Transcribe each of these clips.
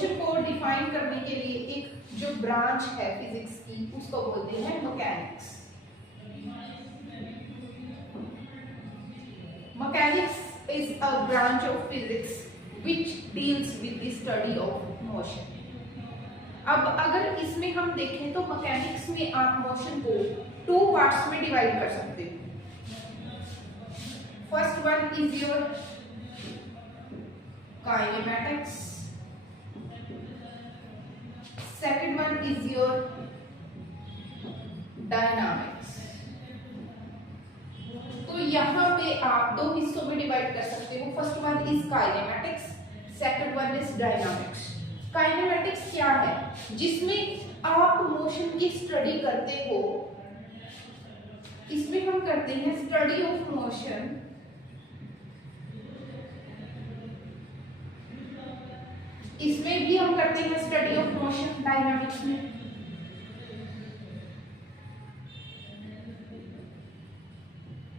Motion को define करने के लिए एक जो ब्रांच है फिजिक्स की उसको बोलते हैं mechanics. Mechanics is a branch of physics which deals with the study of motion। अब अगर इसमें हम देखें तो मैकेनिक्स में आप मोशन को 2 पार्ट्स में डिवाइड कर सकते हो। First one is your kinematics, second one is your dynamics. तो यहाँ पे आप 2 हिस्सों में डिवाइड कर सकते हो। First one is kinematics, second one is dynamics. Kinematics क्या है? जिसमें आप मोशन की स्टडी करते हो। इसमें हम करते हैं स्टडी ऑफ मोशन, इसमें भी हम करते हैं स्टडी ऑफ मोशन डायनामिक्स में।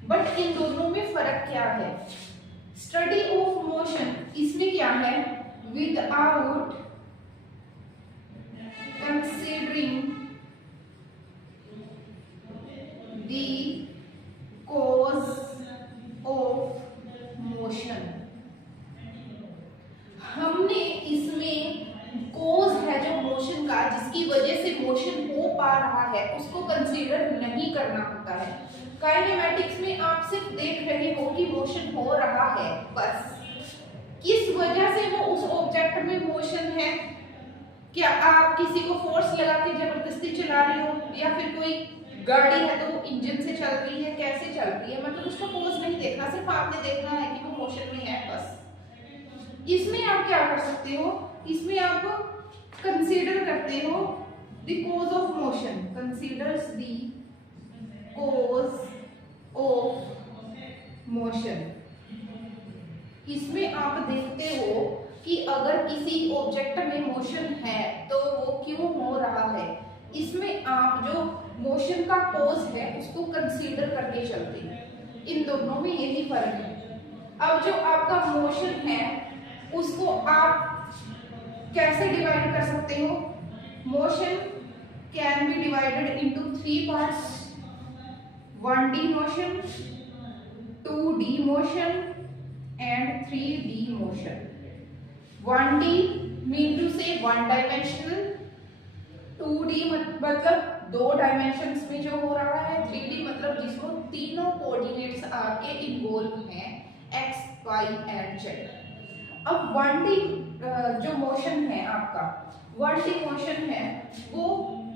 बट इन दोनों में फर्क क्या है? स्टडी ऑफ मोशन इसमें क्या है? Without considering the cause of motion. हमने इसमें कॉज है जो मोशन का, जिसकी वजह से मोशन हो पा रहा है, उसको कंसीडर नहीं करना होता है। काइनेमैटिक्स में आप सिर्फ देख रहे हो कि मोशन हो रहा है, बस किस वजह से वो उस ऑब्जेक्ट में मोशन है। क्या आप किसी को फोर्स लगा के जबरदस्ती चला रहे हो, या फिर कोई गाड़ी है तो इंजन से चल रही है, कैसे चल रही है, मतलब उसका कॉज नहीं देखना, सिर्फ आपने देखना है कि वो मोशन में है, बस। इसमें आप क्या कर सकते हो? इसमें आप कंसीडर करते हो the cause of motion, considers the cause of motion. इसमें आप देखते हो कि अगर किसी ऑब्जेक्ट में मोशन है तो वो क्यों हो रहा है। इसमें आप जो मोशन का कॉज है उसको कंसीडर करके चलते हैं। इन दोनों में यही फर्क है। अब जो आपका मोशन है उसको आप कैसे डिवाइड कर सकते हो? Motion can be divided into 3 parts, 1D motion, 2D motion and 3D motion। 1D mean to say 1 dimensional, 2D मतलब 2 डायमेंशंस में जो हो रहा है, 3D मतलब जिसमें तीनों कोऑर्डिनेट्स आपके इन्वॉल्व हैं, x, y and z। अब 1D जो मोशन है आपका, 1D मोशन है वो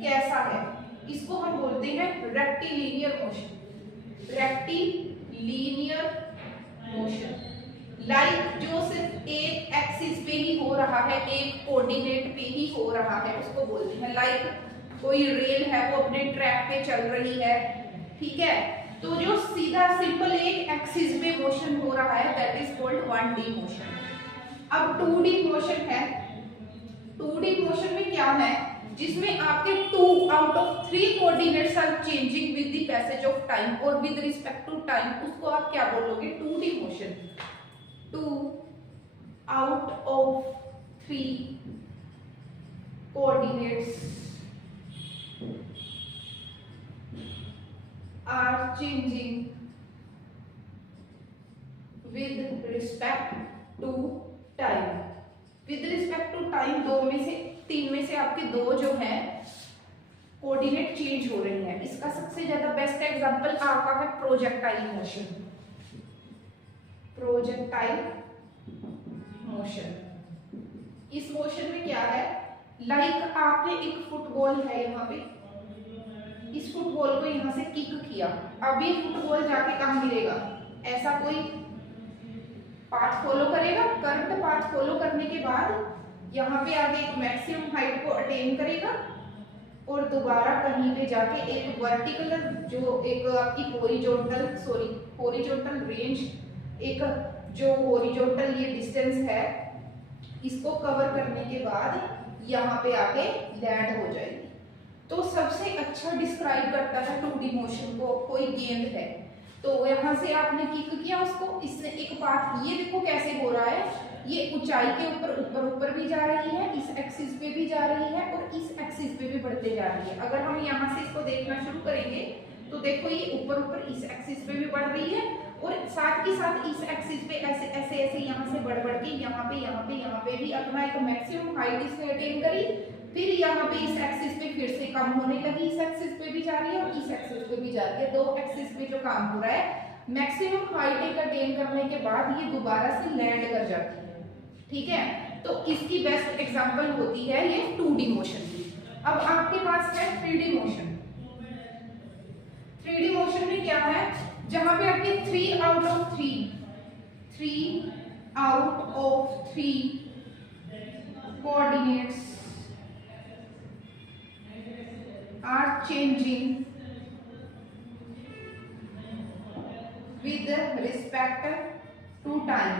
कैसा है? इसको हम बोलते हैं rectilinear motion. Rectilinear motion like जो सिर्फ एक एक्सिस पे ही हो रहा है, एक कोऑर्डिनेट पे ही हो रहा है, उसको बोलते हैं। लाइक कोई रेल है वो अपने ट्रैक पे चल रही है, ठीक है, तो जो सीधा सिंपल एक एक्सिस पे मोशन हो रहा है that is called 1D motion. अब 2D मोशन है। 2D मोशन में क्या है? जिसमें आपके 2 out of 3 coordinates are changing with the passage of time और विद रिस्पेक्ट टू टाइम, उसको आप क्या बोलोगे? 2D motion. 2 out of 3 coordinates are changing with respect to time। with respect to time 2 में से 3 में से आपके 2 जो है कोऑर्डिनेट चेंज हो रही है। इसका सबसे ज्यादा बेस्ट एग्जांपल आपका है प्रोजेक्टाइल मोशन। प्रोजेक्टाइल मोशन, इस मोशन में क्या है? लाइक आपने एक फुटबॉल है यहाँ पे, इस फुटबॉल को यहाँ से किक किया, अब ये फुटबॉल जाके कहाँ गिरेगा? ऐसा कोई पाथ फॉलो करेगा, करंट पाथ फॉलो करने के बाद यहाँ पे आगे एक मैक्सिमम हाइट को अटेन करेगा और दोबारा कहीं पे जाके एक वर्टिकल जो एक आपकी हॉरिजॉन्टल रेंज, एक जो हॉरिजॉन्टल ये डिस्टेंस है, इसको कवर करने के बाद यहाँ पे आके लैंड हो जाएगी। तो सबसे अच्छा डिस्क्राइब करता है 2D मोशन को, कोई गेंद है तो यहाँ से आपने किक किया उसको, इसने एक पाथ, ये देखो कैसे हो रहा है, ये ऊंचाई के ऊपर ऊपर भी जा रही है, इस एक्सिस पे भी जा रही है और इस एक्सिस पे भी बढ़ते जा रही है। अगर हम यहाँ से इसको देखना शुरू करेंगे तो देखो ये ऊपर इस एक्सिस पे भी बढ़ रही है और साथ ही साथ इस एक्सिस पे ऐसे ऐसे ऐसे यहाँ से बढ़ के यहाँ पे भी अपना एक मैक्सिमम हाइट इसने अटेन करी। फिर यहाँ पे इस एक्सिस पे फिर से कम होने लगी, इस एक्सिस पे भी जा रही है और इस एक्सिस पे भी जा रही है। दो एक्सिस पे जो काम हो रहा है, मैक्सिमम हाइट एक अटेन करने के बाद ये दोबारा से लैंड कर जाती है। ठीक है, तो इसकी बेस्ट एग्जांपल होती है ये 2D मोशन की। अब आपके पास है 3D मोशन। 3D मोशन में क्या है, जहां पे आपके 3 out of 3 coordinates are changing with respect to time।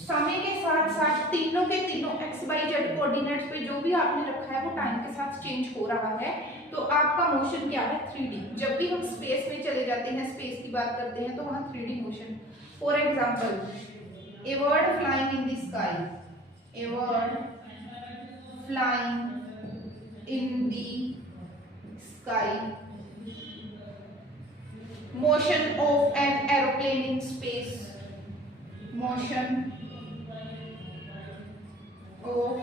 समय के साथ साथ तीनों के तीनों XYZ कोऑर्डिनेट्स पे जो भी आपने रखा है वो टाइम के साथ चेंज हो रहा है, तो आपका मोशन क्या है 3D। जब भी हम स्पेस में चले जाते हैं, स्पेस की बात करते हैं, तो वहां 3D motion. For example, A bird flying in the sky, A bird flying in the sky, motion of an aeroplane in space, motion of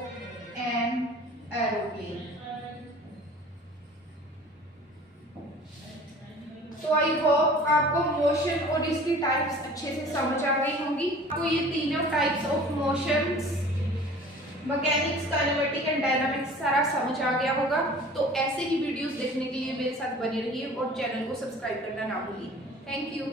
an aeroplane। तो आई होप आपको मोशन और इसकी टाइप्स अच्छे से समझ आ गई होंगी। आपको ये तीनों types of motions, mechanics, kinematic and dynamics सारा समझ आ गया होगा। तो ऐसे ही वीडियोस देखने के लिए मेरे साथ बने रहिए और चैनल को सब्सक्राइब करना ना भूलिए। Thank you.